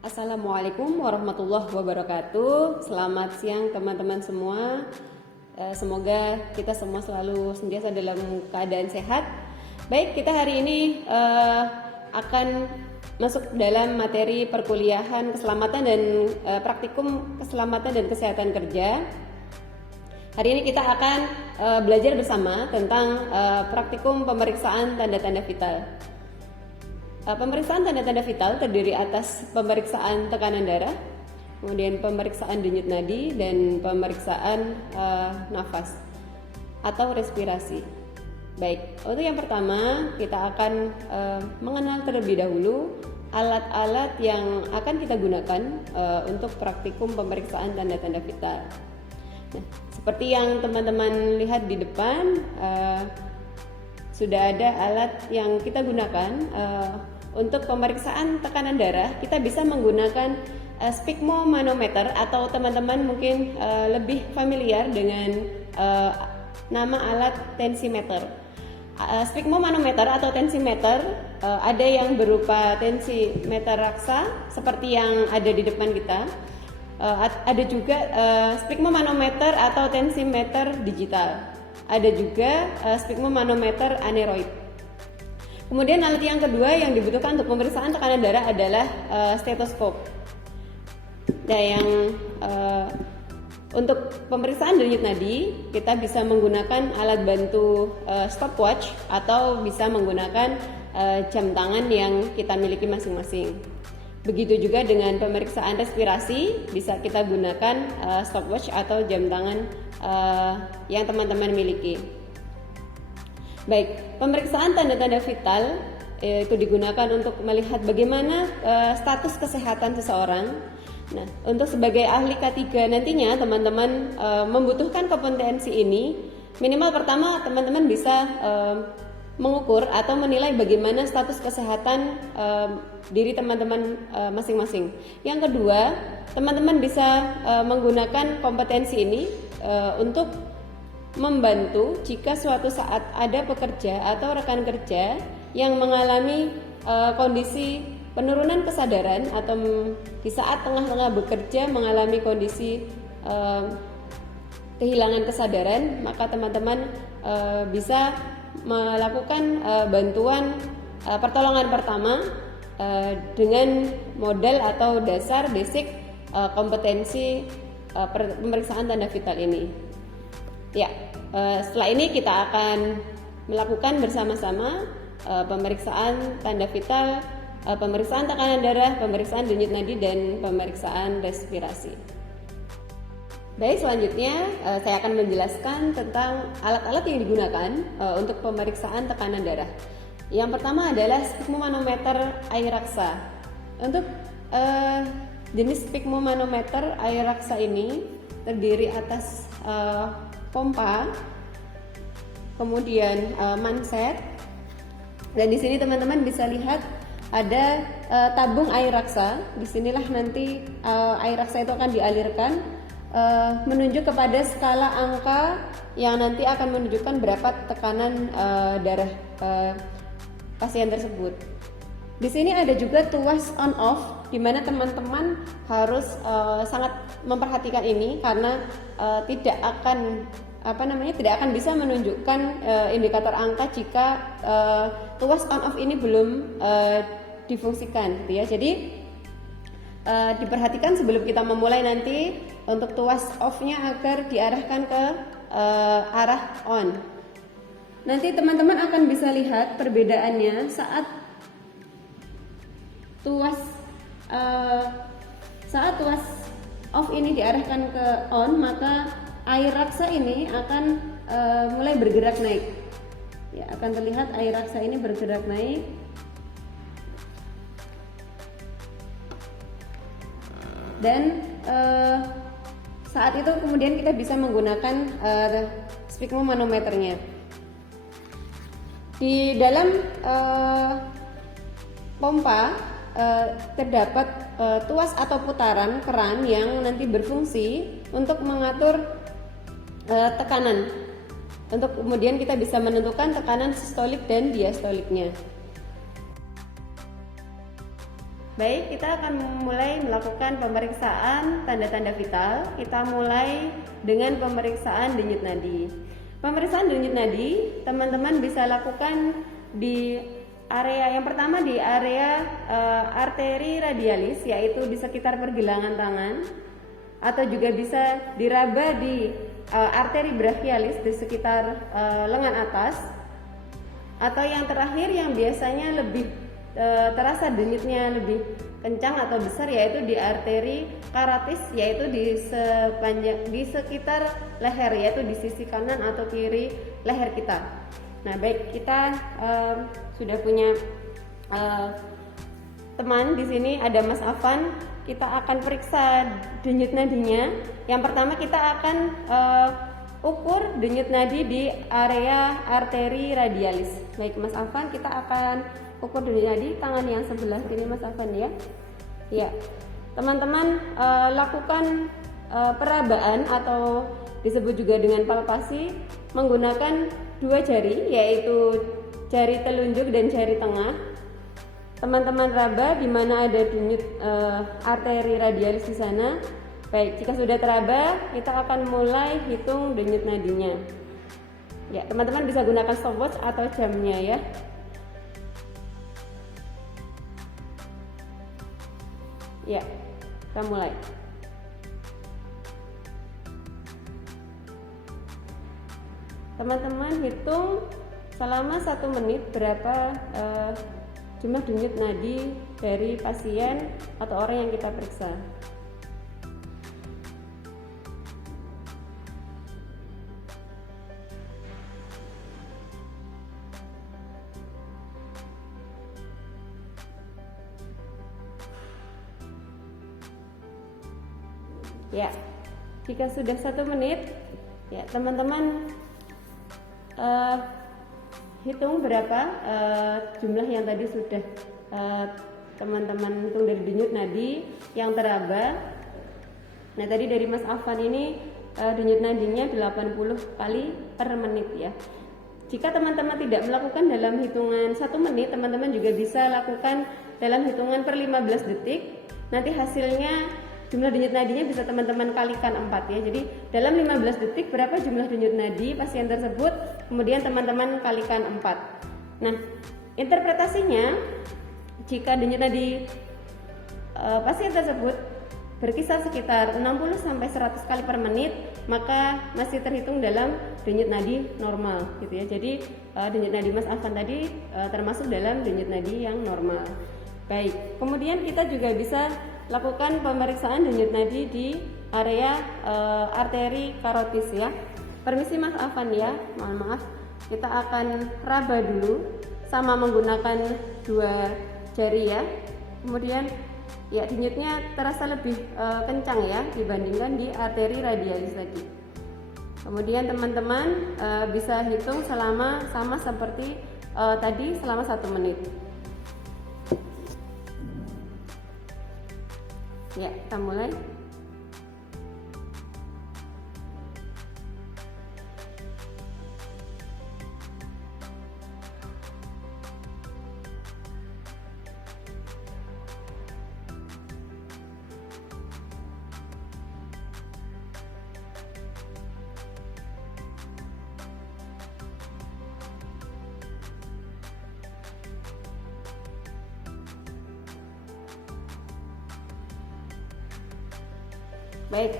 Assalamualaikum warahmatullahi wabarakatuh. Selamat siang teman-teman semua. Semoga kita semua selalu senantiasa dalam keadaan sehat. Baik, kita hari ini akan masuk dalam materi perkuliahan keselamatan dan praktikum keselamatan dan kesehatan kerja. Hari ini kita akan belajar bersama tentang praktikum pemeriksaan tanda-tanda vital. Pemeriksaan tanda-tanda vital terdiri atas pemeriksaan tekanan darah, kemudian pemeriksaan denyut nadi, dan pemeriksaan nafas atau respirasi. Baik, untuk yang pertama kita akan mengenal terlebih dahulu alat-alat yang akan kita gunakan untuk praktikum pemeriksaan tanda-tanda vital. Nah, seperti yang teman-teman lihat di depan, sudah ada alat yang kita gunakan untuk pemeriksaan tekanan darah. Kita bisa menggunakan sphygmomanometer, atau teman-teman mungkin lebih familiar dengan nama alat tensimeter. Sphygmomanometer atau tensimeter ada yang berupa tensimeter raksa seperti yang ada di depan kita. Ada juga sphygmomanometer atau tensimeter digital. Ada juga sphygmomanometer aneroid. Kemudian alat yang kedua yang dibutuhkan untuk pemeriksaan tekanan darah adalah stetoskop. Nah, yang untuk pemeriksaan denyut nadi kita bisa menggunakan alat bantu stopwatch atau bisa menggunakan jam tangan yang kita miliki masing-masing. Begitu juga dengan pemeriksaan respirasi, bisa kita gunakan stopwatch atau jam tangan yang teman-teman miliki. Baik, pemeriksaan tanda-tanda vital itu digunakan untuk melihat bagaimana status kesehatan seseorang. Nah, untuk sebagai ahli K3 nantinya teman-teman membutuhkan kompetensi ini. Minimal pertama teman-teman bisa mengukur atau menilai bagaimana status kesehatan diri teman-teman masing-masing. Yang kedua, teman-teman bisa menggunakan kompetensi ini untuk membantu jika suatu saat ada pekerja atau rekan kerja yang mengalami kondisi penurunan kesadaran atau di saat tengah-tengah bekerja mengalami kondisi kehilangan kesadaran, maka teman-teman bisa melakukan bantuan pertolongan pertama dengan modal atau dasar basic kompetensi pemeriksaan tanda vital ini. Ya, setelah ini kita akan melakukan bersama-sama pemeriksaan tanda vital, pemeriksaan tekanan darah, pemeriksaan denyut nadi, dan pemeriksaan respirasi. Baik, selanjutnya saya akan menjelaskan tentang alat-alat yang digunakan untuk pemeriksaan tekanan darah. Yang pertama adalah sphygmomanometer air raksa. Untuk jenis sphygmomanometer air raksa ini terdiri atas pompa, kemudian manset, dan di sini teman-teman bisa lihat ada tabung air raksa. Disinilah nanti air raksa itu akan dialirkan menunjuk kepada skala angka yang nanti akan menunjukkan berapa tekanan darah pasien tersebut. Di sini ada juga tuas on off, di mana teman-teman harus sangat memperhatikan ini karena tidak akan bisa menunjukkan indikator angka jika tuas on off ini belum difungsikan, gitu ya. Jadi diperhatikan sebelum kita memulai nanti untuk tuas off-nya agar diarahkan ke arah on. Nanti teman-teman akan bisa lihat perbedaannya saat tuas off ini diarahkan ke on, maka air raksa ini akan mulai bergerak naik. Ya, akan terlihat air raksa ini bergerak naik. Dan saat itu kemudian kita bisa menggunakan sphygmomanometernya. Di dalam pompa terdapat tuas atau putaran keran yang nanti berfungsi untuk mengatur tekanan. untuk kemudian kita bisa menentukan tekanan sistolik dan diastoliknya. Baik, kita akan mulai melakukan pemeriksaan tanda-tanda vital. Kita mulai dengan pemeriksaan denyut nadi. Pemeriksaan denyut nadi, teman-teman bisa lakukan di area yang pertama, di area arteri radialis, yaitu di sekitar pergelangan tangan, atau juga bisa diraba di arteri brachialis di sekitar lengan atas, atau yang terakhir yang biasanya lebih terasa denyutnya lebih kencang atau besar, yaitu di arteri karotis, yaitu di sekitar leher, yaitu di sisi kanan atau kiri leher kita. Nah, baik, kita sudah punya teman di sini, ada Mas Afan. Kita akan periksa denyut nadinya. Yang pertama kita akan ukur denyut nadi di area arteri radialis. Baik, Mas Afan, kita akan ukur denyut nadi tangan yang sebelah kiri Mas Afan ya. Ya, teman-teman lakukan perabaan atau disebut juga dengan palpasi menggunakan dua jari, yaitu jari telunjuk dan jari tengah. Teman-teman raba di mana ada denyut arteri radialis di sana. Baik, jika sudah teraba, kita akan mulai hitung denyut nadinya. Ya, teman-teman bisa gunakan stopwatch atau jamnya ya. Ya, kita mulai. Teman-teman hitung selama 1 menit berapa jumlah denyut nadi dari pasien atau orang yang kita periksa. Ya, jika sudah 1 menit, ya teman-teman hitung berapa jumlah yang tadi sudah teman-teman hitung dari denyut nadi yang teraba. Nah, tadi dari Mas Afan ini denyut nadinya 80 kali per menit ya. Jika teman-teman tidak melakukan dalam hitungan 1 menit, teman-teman juga bisa lakukan dalam hitungan per 15 detik. Nanti hasilnya jumlah denyut nadinya bisa teman-teman kalikan 4 ya. Jadi dalam 15 detik berapa jumlah denyut nadi pasien tersebut, kemudian teman-teman kalikan 4. Nah, interpretasinya jika denyut nadi pasien tersebut berkisar sekitar 60 sampai 100 kali per menit, maka masih terhitung dalam denyut nadi normal gitu ya. Jadi denyut nadi Mas Afan tadi termasuk dalam denyut nadi yang normal. Baik, kemudian kita juga bisa lakukan pemeriksaan denyut nadi di area arteri karotis ya. Permisi Mas Afan ya, mohon maaf. Kita akan raba dulu sama menggunakan 2 jari ya. Kemudian ya denyutnya terasa lebih kencang ya dibandingkan di arteri radialis tadi. Kemudian teman-teman bisa hitung selama sama seperti tadi selama 1 menit. Ya, kita mulai. Baik,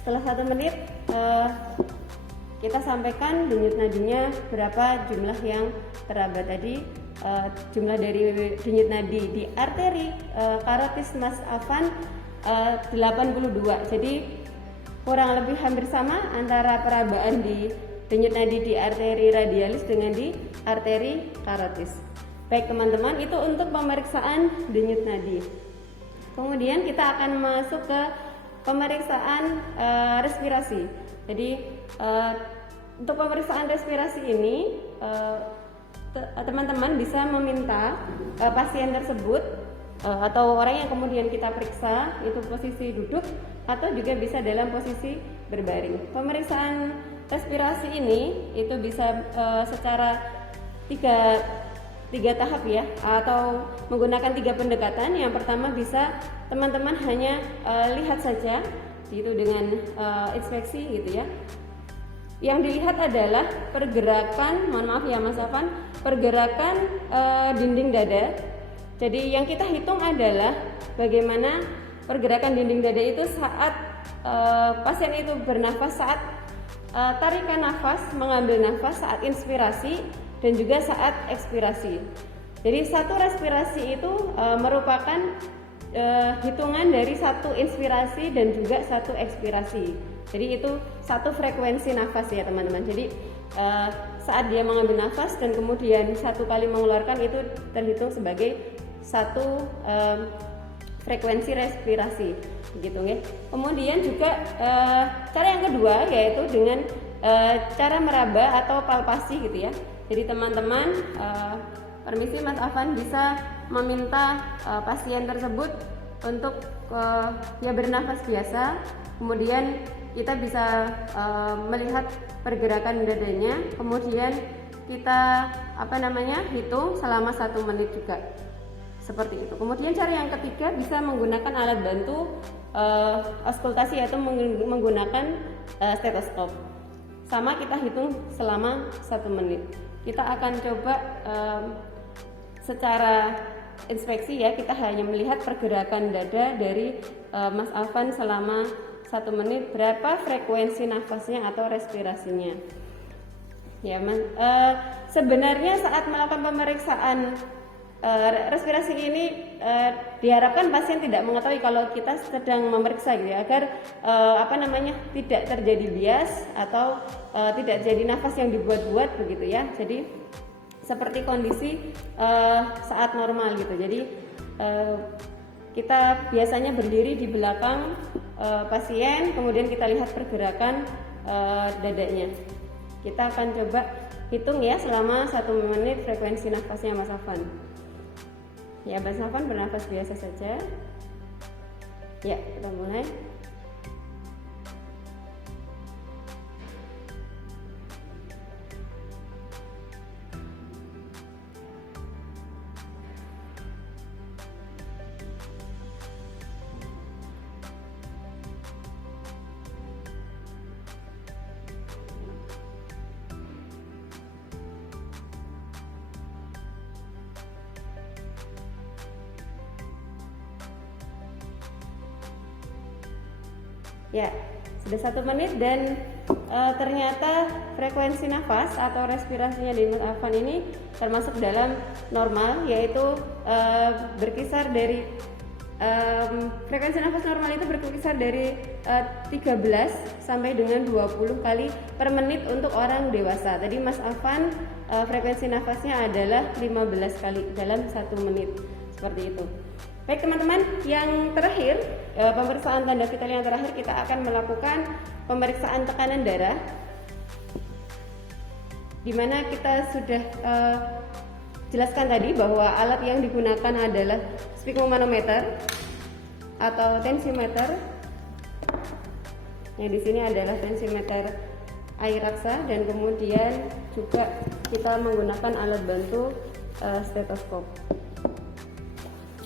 setelah 1 menit kita sampaikan denyut nadinya berapa jumlah yang teraba tadi. Jumlah dari denyut nadi di arteri karotis Mas Afan 82. Jadi kurang lebih hampir sama antara perabaan di denyut nadi di arteri radialis dengan di arteri karotis. Baik teman-teman, itu untuk pemeriksaan denyut nadi. Kemudian kita akan masuk ke pemeriksaan respirasi. Jadi untuk pemeriksaan respirasi ini teman-teman bisa meminta pasien tersebut atau orang yang kemudian kita periksa itu posisi duduk atau juga bisa dalam posisi berbaring. Pemeriksaan respirasi ini itu bisa secara tiga tahap ya, atau menggunakan 3 pendekatan. Yang pertama bisa teman-teman hanya lihat saja gitu dengan inspeksi gitu ya. Yang dilihat adalah pergerakan, mohon maaf ya Mas Afan, pergerakan dinding dada. Jadi yang kita hitung adalah bagaimana pergerakan dinding dada itu saat pasien itu bernafas, saat tarikan nafas, mengambil nafas, saat inspirasi dan juga saat ekspirasi. Jadi satu respirasi itu merupakan hitungan dari satu inspirasi dan juga satu ekspirasi. Jadi itu satu frekuensi nafas ya teman-teman. Jadi saat dia mengambil nafas dan kemudian satu kali mengeluarkan itu terhitung sebagai satu frekuensi respirasi, gitu ya. Kemudian juga cara yang kedua yaitu dengan cara meraba atau palpasi gitu ya. Jadi teman-teman permisi Mas Afan bisa meminta pasien tersebut untuk ya bernafas biasa, kemudian kita bisa melihat pergerakan dadanya, kemudian kita hitung selama 1 menit juga, seperti itu. Kemudian cara yang ketiga bisa menggunakan alat bantu auskultasi, yaitu menggunakan stetoskop. Sama kita hitung selama 1 menit. Kita akan coba secara inspeksi ya, kita hanya melihat pergerakan dada dari Mas Afan selama 1 menit, berapa frekuensi nafasnya atau respirasinya. Ya, sebenarnya saat melakukan pemeriksaan respirasi ini diharapkan pasien tidak mengetahui kalau kita sedang memeriksa gitu ya, agar tidak terjadi bias atau tidak jadi nafas yang dibuat-buat begitu ya. Jadi seperti kondisi saat normal gitu. Jadi kita biasanya berdiri di belakang pasien, kemudian kita lihat pergerakan dadanya. Kita akan coba hitung ya selama 1 menit frekuensi nafasnya Mas Afan. Ya, Mas Afan bernafas biasa saja. Ya, kita mulai. Ya, sudah 1 menit dan ternyata frekuensi nafas atau respirasinya di Mas Afan ini termasuk dalam normal, yaitu berkisar dari frekuensi nafas normal itu berkisar dari 13 sampai dengan 20 kali per menit untuk orang dewasa. Tadi Mas Afan frekuensi nafasnya adalah 15 kali dalam 1 menit, seperti itu. Baik teman-teman, yang terakhir, pemeriksaan tanda vital yang terakhir, kita akan melakukan pemeriksaan tekanan darah, di mana kita sudah jelaskan tadi bahwa alat yang digunakan adalah sphygmomanometer atau tensimeter. Yang di sini adalah tensimeter air raksa, dan kemudian juga kita menggunakan alat bantu stetoskop.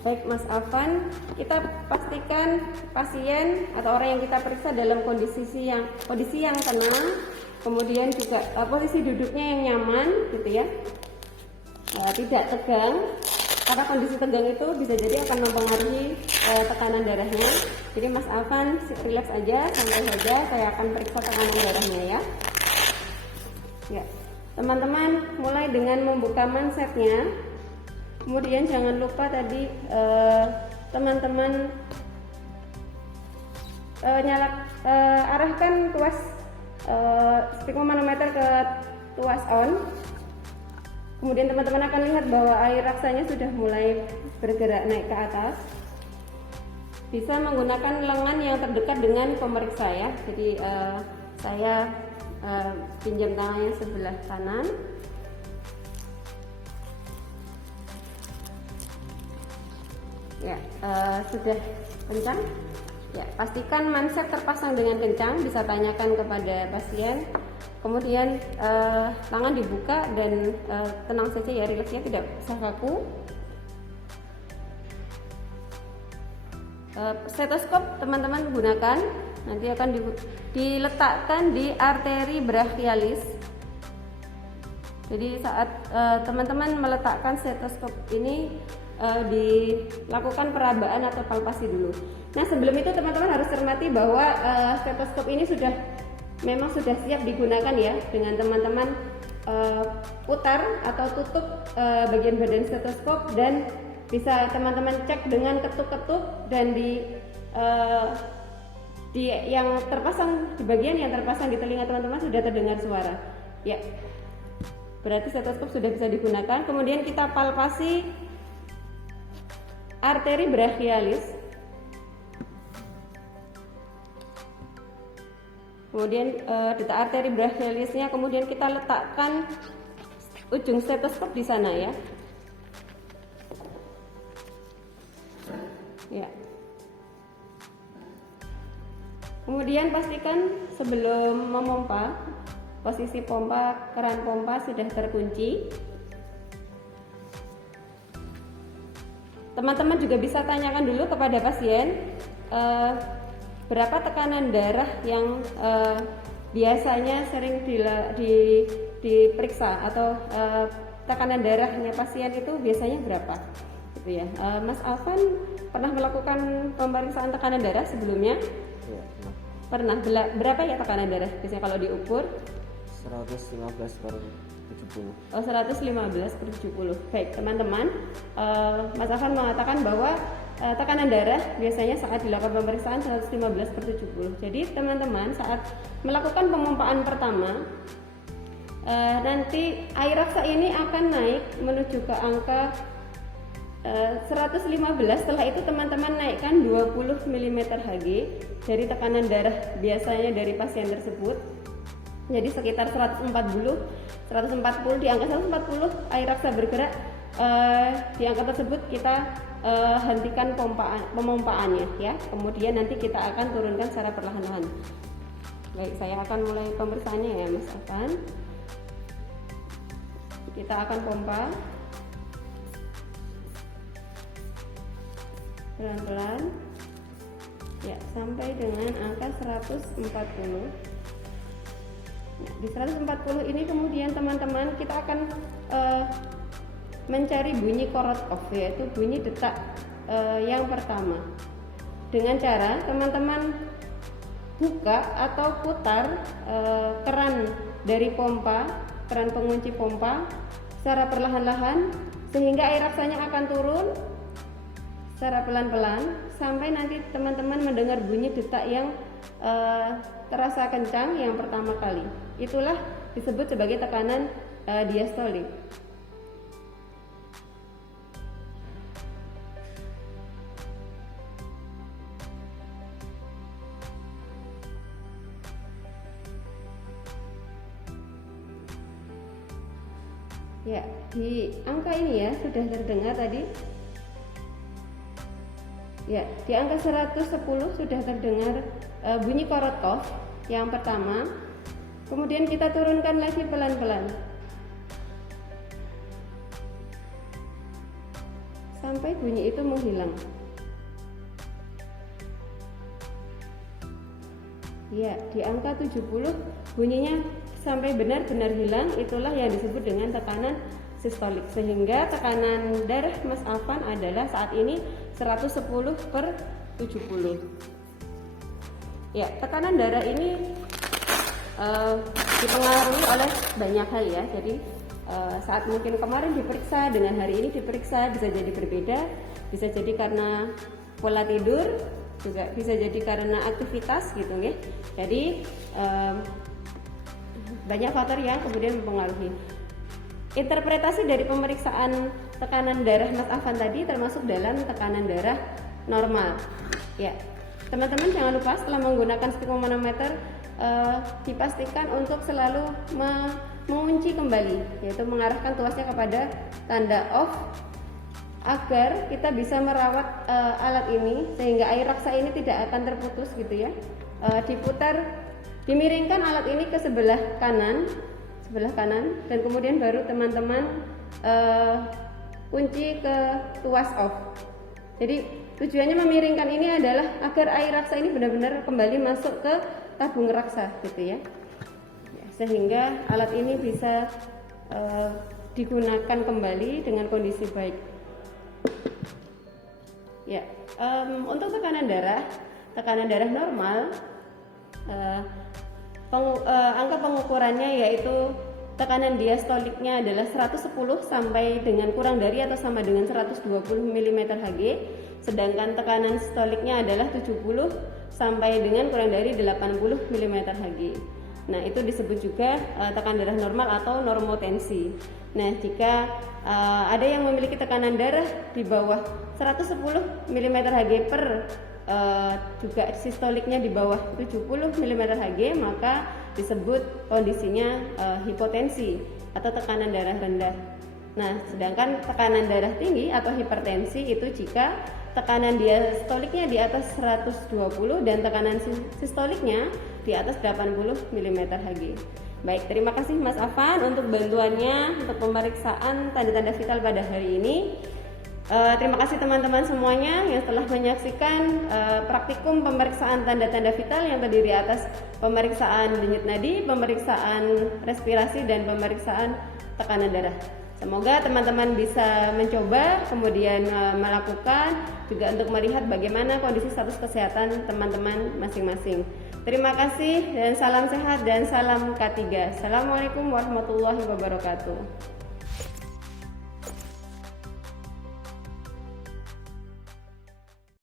Baik Mas Afan, kita pastikan pasien atau orang yang kita periksa dalam kondisi yang tenang, kemudian juga posisi duduknya yang nyaman gitu ya, tidak tegang, karena kondisi tegang itu bisa jadi akan mempengaruhi tekanan darahnya. Jadi Mas Afan relax aja, santai saja, saya akan periksa tekanan darahnya ya. Ya, teman-teman mulai dengan membuka mansetnya. Kemudian jangan lupa tadi teman-teman arahkan tuas sphygmomanometer ke tuas on. Kemudian teman-teman akan lihat bahwa air raksanya sudah mulai bergerak naik ke atas. Bisa menggunakan lengan yang terdekat dengan pemeriksa ya. Jadi saya pinjam tangannya sebelah kanan. Ya, sudah kencang. Ya, pastikan manset terpasang dengan kencang. Bisa tanyakan kepada pasien. Kemudian tangan dibuka dan tenang saja ya, rileksnya, tidak usah kaku. Stetoskop teman-teman gunakan nanti akan diletakkan di arteri brachialis. Jadi saat teman-teman meletakkan stetoskop ini dilakukan perabaan atau palpasi dulu. Nah, sebelum itu teman-teman harus cermati bahwa stetoskop ini memang sudah siap digunakan ya, dengan teman-teman putar atau tutup bagian badan stetoskop, dan bisa teman-teman cek dengan ketuk-ketuk, dan di yang terpasang, di bagian yang terpasang di telinga teman-teman sudah terdengar suara ya, berarti stetoskop sudah bisa digunakan. Kemudian kita palpasi arteri brachialis. Kemudian detak arteri brachialisnya, kemudian kita letakkan ujung stetoskop di sana ya. Ya. Kemudian pastikan sebelum memompa, posisi pompa, keran pompa sudah terkunci. Teman-teman juga bisa tanyakan dulu kepada pasien berapa tekanan darah yang biasanya sering diperiksa, atau tekanan darahnya pasien itu biasanya berapa, gitu ya. Mas Alvan pernah melakukan pemeriksaan tekanan darah sebelumnya? Ya, Pernah. Berapa ya tekanan darah biasanya kalau diukur? 115/70. Oh, 115/70. Baik teman-teman, Mas Afan mengatakan bahwa tekanan darah biasanya saat dilakukan pemeriksaan 115/70. Jadi teman-teman saat melakukan pemompaan pertama, nanti air raksa ini akan naik menuju ke angka 115. Setelah itu teman-teman naikkan 20 mm Hg dari tekanan darah biasanya dari pasien tersebut. Jadi sekitar 140 di angka 140 air raksa bergerak. Di angka tersebut kita hentikan pemompaannya ya. Kemudian nanti kita akan turunkan secara perlahan-lahan. Baik, saya akan mulai pemeriksaannya ya Mas Afan. Kita akan pompa pelan-pelan ya sampai dengan angka 140. Nah, di 140 ini kemudian teman-teman kita akan mencari bunyi cut off, yaitu bunyi detak yang pertama, dengan cara teman-teman buka atau putar keran dari pompa, keran pengunci pompa secara perlahan-lahan sehingga air raksanya akan turun secara pelan-pelan sampai nanti teman-teman mendengar bunyi detak yang terasa kencang yang pertama kali. Itulah disebut sebagai tekanan diastolik. Ya, di angka ini ya sudah terdengar tadi. Ya, di angka 110 sudah terdengar bunyi Korotov yang pertama. Kemudian kita turunkan lagi pelan-pelan sampai bunyi itu menghilang. Ya, di angka 70 bunyinya sampai benar-benar hilang. Itulah yang disebut dengan tekanan sistolik, sehingga tekanan darah Mas Afan adalah saat ini 110/70. Ya, tekanan darah ini dipengaruhi oleh banyak hal ya. Jadi saat mungkin kemarin diperiksa dengan hari ini diperiksa bisa jadi berbeda. Bisa jadi karena pola tidur, juga bisa jadi karena aktivitas gitu ya. Jadi banyak faktor yang kemudian mempengaruhi. Interpretasi dari pemeriksaan tekanan darah Mas Afan tadi termasuk dalam tekanan darah normal. Ya, teman-teman jangan lupa setelah menggunakan sphygmomanometer dipastikan untuk selalu mengunci kembali, yaitu mengarahkan tuasnya kepada tanda off agar kita bisa merawat alat ini sehingga air raksa ini tidak akan terputus gitu ya. Dimiringkan alat ini ke sebelah kanan, dan kemudian baru teman-teman kunci ke tuas off. Jadi tujuannya memiringkan ini adalah agar air raksa ini benar-benar kembali masuk ke tabung raksa gitu ya. Sehingga alat ini bisa digunakan kembali dengan kondisi baik. Ya, untuk tekanan darah normal, angka pengukurannya yaitu tekanan diastoliknya adalah 110 sampai dengan kurang dari atau sama dengan 120 mm Hg, sedangkan tekanan sistoliknya adalah 70 sampai dengan kurang dari 80 mm Hg. Nah, itu disebut juga tekanan darah normal atau normotensi. Nah, jika ada yang memiliki tekanan darah di bawah 110 mm Hg per juga sistoliknya di bawah 70 mm Hg, maka disebut kondisinya hipotensi atau tekanan darah rendah. Nah, sedangkan tekanan darah tinggi atau hipertensi itu jika tekanan diastoliknya di atas 120 dan tekanan sistoliknya di atas 80 mm Hg. Baik, terima kasih Mas Afan untuk bantuannya untuk pemeriksaan tanda-tanda vital pada hari ini. Terima kasih teman-teman semuanya yang telah menyaksikan praktikum pemeriksaan tanda-tanda vital yang terdiri atas pemeriksaan denyut nadi, pemeriksaan respirasi, dan pemeriksaan tekanan darah. Semoga teman-teman bisa mencoba, kemudian melakukan juga untuk melihat bagaimana kondisi status kesehatan teman-teman masing-masing. Terima kasih dan salam sehat dan salam K3. Assalamualaikum warahmatullahi wabarakatuh.